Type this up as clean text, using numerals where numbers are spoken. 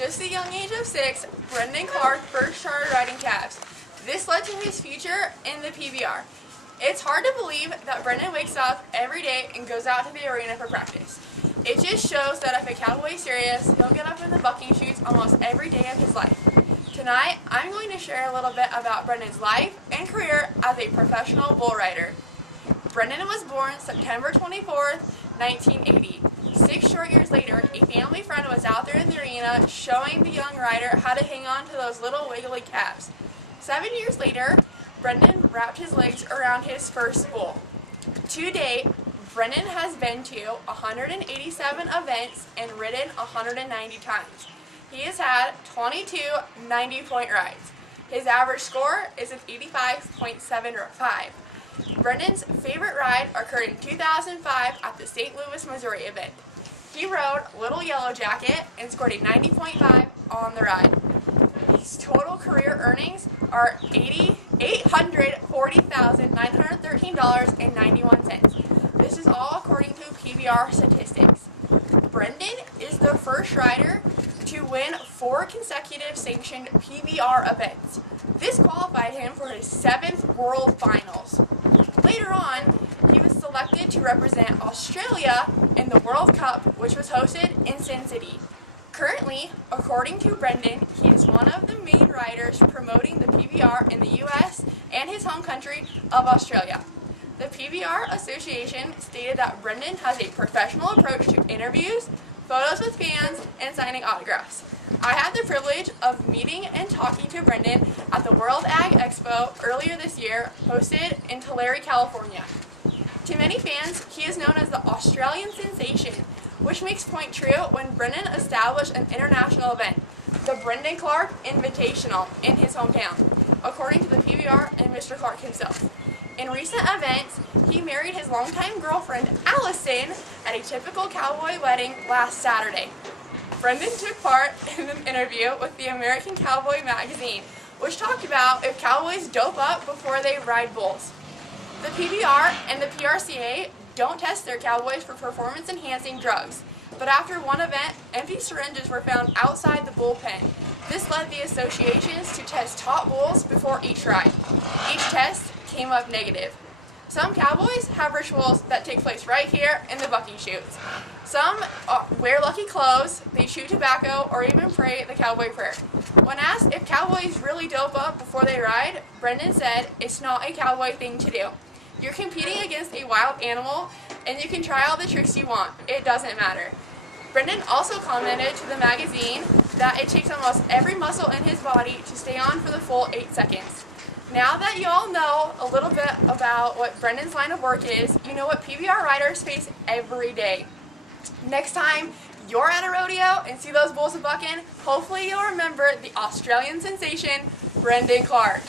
just the young age of 6, Brendon Clark first started riding calves. This led to his future in the PBR. It's hard to believe that Brendon wakes up every day and goes out to the arena for practice. It just shows that if a cowboy is serious, he'll get up in the bucking chutes almost every day of his life. Tonight, I'm going to share a little bit about Brendon's life and career as a professional bull rider. Brendon was born September 24th, 1980. 6 short years later, a family friend was out there in the arena showing the young rider how to hang on to those little wiggly calves. 7 years later, Brendon wrapped his legs around his first bull. To date, Brendon has been to 187 events and ridden 190 times. He has had 22 90-point rides. His average score is an 85.75. Brendon's favorite ride occurred in 2005 at the St. Louis, Missouri event. He rode Little Yellow Jacket and scored a 90.5 on the ride. His total career earnings are $840,913.91. This is all according to PBR statistics. Brendon is the first rider to win 4 consecutive sanctioned PBR events. This qualified him for his 7th World Finals. Later on, he was selected to represent Australia in the World Cup, which was hosted in Sin City. Currently, according to Brendon, he is one of the main riders promoting the PBR in the U.S. and his home country of Australia. The PBR Association stated that Brendon has a professional approach to interviews, photos with fans, and signing autographs. I had the privilege of meeting and talking to Brendon at the World Ag Expo earlier this year, hosted in Tulare, California. To many fans, he is known as the Australian sensation, which makes point true when Brendon established an international event, the Brendon Clark Invitational, in his hometown, according to the PBR and Mr. Clark himself. In recent events, he married his longtime girlfriend, Allison, at a typical cowboy wedding last Saturday. Brendon took part in an interview with the American Cowboy magazine, which talked about if cowboys dope up before they ride bulls. The PBR and the PRCA don't test their cowboys for performance-enhancing drugs, but after one event, empty syringes were found outside the bullpen. This led the associations to test top bulls before each ride. Each test came up negative. Some cowboys have rituals that take place right here in the bucking chutes. Some wear lucky clothes, they chew tobacco, or even pray the cowboy prayer. When asked if cowboys really dope up before they ride, Brendon said, "It's not a cowboy thing to do. You're competing against a wild animal, and you can try all the tricks you want. It doesn't matter." Brendon also commented to the magazine that it takes almost every muscle in his body to stay on for the full 8 seconds. Now that you all know a little bit about what Brendon's line of work is, you know what PBR riders face every day. Next time you're at a rodeo and see those bulls a bucking, hopefully you'll remember the Australian sensation, Brendon Clark.